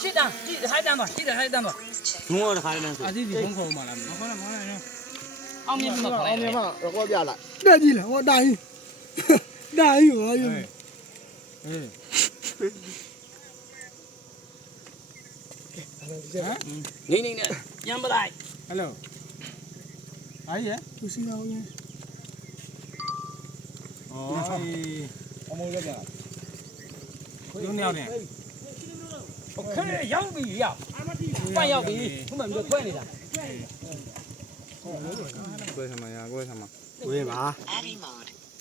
是的，记得还单吧，记得还单吧。我的还单是。啊，这门口嘛了，好了，好了，后面嘛，后面嘛，我变了。带进来，我答应，答应我就。你的，养不来。 Hello， 阿姨，不是要呢。哦，我们这边。有鸟的。我看着要比呀，饭要比，我们就快点的。为什么呀？为什么？为嘛？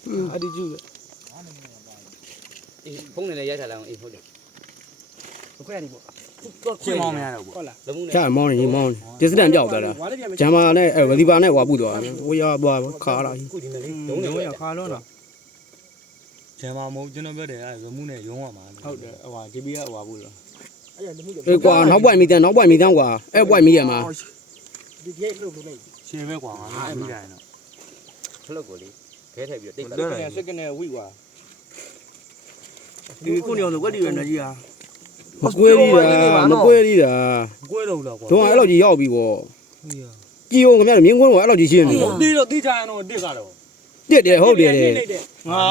嗯，还得住的。风的也才来，一风的。不快点不？ 这猫没了不？这猫呢？猫呢？这是咱钓的了。咱们那我地方那我不多，我要不卡了。有要卡了。这猫冇ကျွန်တော်ပြောတယ်အဲရမှုနဲ့ရုံးရမှာဟုတ်တယ်ဟိုဟာဒီဘီကဟိုဟာဘူးလား 哎，瓜，那外面的，那外面的瓜，哎，外面的嘛。ရှင်းပဲကွာငါအဲ့မိတိုင်းတော့ ခလုတ်ကိုလေခဲထည့်ပြီးတော့တိတ် တော်တယ်စကနေဝိကွာ ဒီခုညောင်းဆိုကွက်တီရနေကြီးဟာ မကွဲသေးတာမကွဲသေးတာ ကွဲတော့လားကွာ တော့အဲ့လိုကြီးရောက်ပြီပေါ့ကြည်အောင်ခင်ဗျားမြင်းခွန်းကအဲ့လိုကြီးရှင်းနေ ဒီတော့တိချာရတော့တစ်ကတော့ တက်တယ်ဟုတ်တယ်လေ ငါ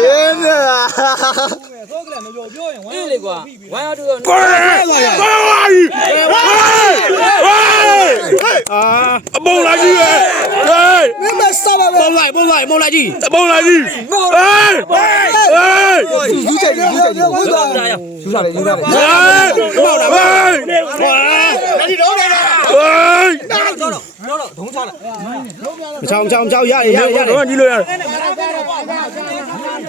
ရင်းနေလား အေးလေကွာဝိုင်းရတူတော့ အာ အပုံလာကြီးပဲဟေး 你们啥吧？ပုံလိုက်ကြီး အပုံလာကြီးဟေးဟေး ယူချက်ယူချက်ယူ 我咋？ စားတယ်ယူစားတယ် ဟေးမောက်လာဟေးဟေး ချောင်းရရ တော့ကြည့်လို့ရတယ်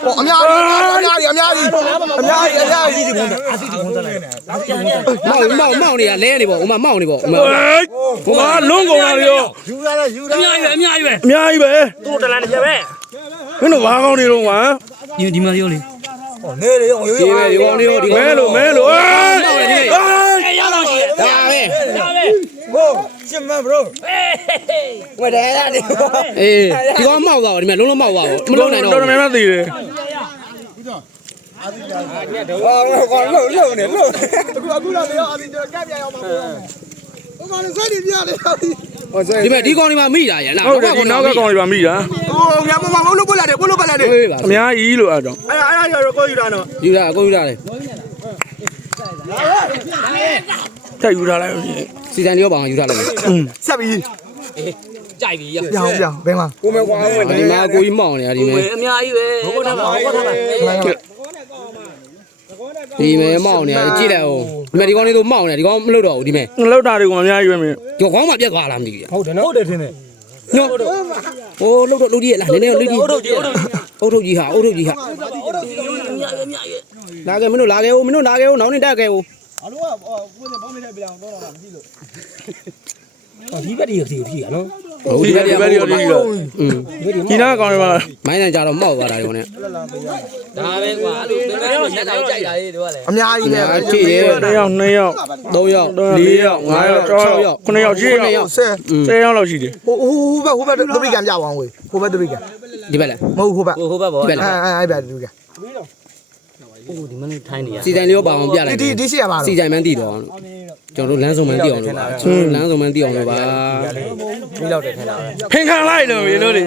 ဟောအများကြီးအများကြီးဒီပုံအစီဒီပုံစားလိုက် မောက်နေရလဲနေပေါ့ဟိုမှာမောက်နေပေါ့ဟိုမှာ ဟိုမှာလုံးကုန်လာရော ယူရတယ်ယူရ အများကြီးပဲ အများကြီးပဲသူ့တလန်တစ်ချက်ပဲမင်းတို့ဘာကောင်းနေတော့ကွာ ဒီမှာရောလေ ဟောနေရောရိုး ဒီပဲဒီကောင်လေးဒီ မဲလို့ဟေး ရတော့ရှိတယ် ဒါပဲ ဟိုရှင်းမ bro ဝယ်တယ်လားဒီ အေးဒီကောင်မောက်သွားပါဒီမှာလုံးမောက်သွားပါမလုံးနိုင်တော့ တော်တော်များများသိတယ် ဟောလုံနေအခုလာလေအာဒီကပ်ပြရအောင်ပါဘုရားဟိုကောင်လည်းစိုက်နေပြလေဟောဒီဟောစိုက် ဒီမဲ့ဒီကောင်လေးမှမိတာရလား ဟုတ်တယ်ဒီနောက်ကကောင်ကြီးပါမိတာ ဟိုမြတ်မမလို့ပတ်လာတယ်ဘလို့ပတ်လာတယ် ဟေးပါ အများကြီးလို့အဲ့တော့ အဲ့ဒါကိုယူတာနော် ယူတာအကုန်ယူတာလေ ထက်ယူထားလိုက် စီစံရောပါအောင်ယူထားလိုက် ဆက်ပြီး ကြိုက်ပြီရ ပြောင်းဘယ်မှာကိုမဲကွာဝင် ဒီမှာကိုကြီးမောက်နေတာဒီမဲ့ အများကြီးပဲဟုတ်တယ်ဟုတ်တယ် ဒီမဲ့မောက်နေတာကြည့်လိုက်အောင်ဒီမဲ့ဒီကောင်လေးတို့မောက်နေဒီကောင်မလုပ်တော့ဘူးဒီမဲ့ လောက်တာတွေကအများကြီးပဲမင်း ဒီကောင်မှပြက်သွားလားမသိဘူး ဟုတ်တယ်နော်ဟုတ်တယ်ထင်တယ် ညောဟိုလှုပ်တော့လှုပ်ကြီးလားနည်းနည်းလှုပ်ကြီးအုတ်ထုတ်ကြီးဟာလာခဲ့မင်းတို့လာခဲ့ဦးနောင်နေတက်ခဲ့ဦး အလိုကကိုယ်နဲ့ပေါင်းနေတဲ့ပြောင်းတော့တာမကြည့်လို့ ဒီဘက်ဒီရနော် ဟုတ်ဒီဘက်ဒီဘက်ဒီနားကောင်တွေပါ မိုင်းတန်ကြတော့မောက်သွားတာဒီကောင်နဲ့ ဒါပဲကွာအဲ့လိုဘယ်လိုညက်တာကြိုက်တာလေးတို့ကလည်း အများကြီးပဲ ကြည့်တယ် 1ယောက်2ယောက် 3ယောက် 4ယောက်5ယောက်6ယောက်9ယောက်10ယောက် ဆယ် 10ယောက်လောက်ရှိတယ် ဟိုဘက်တပိကန်ပြအောင်ဝေးဟိုဘက်တပိကန် ဒီဘက်လား မဟုတ်ဟိုဘက် ဟိုဘက်ပေါ့ ဒီဘက်လား အဲ့ဘက်တပိကန် ဟိုဒီမနေ့ထိုင်းနေရ စီစံလေးရောပါအောင်ပြလိုက် ဒီရှိရပါ စီစံမှန်းတည်တော့ကျွန်တော်တို့လမ်းစုံမှန်းတည်အောင်လို့ပါကျွန်တော်လမ်းစုံမှန်းတည်အောင်လို့ပါ မိလောက်တယ်ထင်တာပဲ ဖင်ခံလိုက်လို့ရေလို့လေ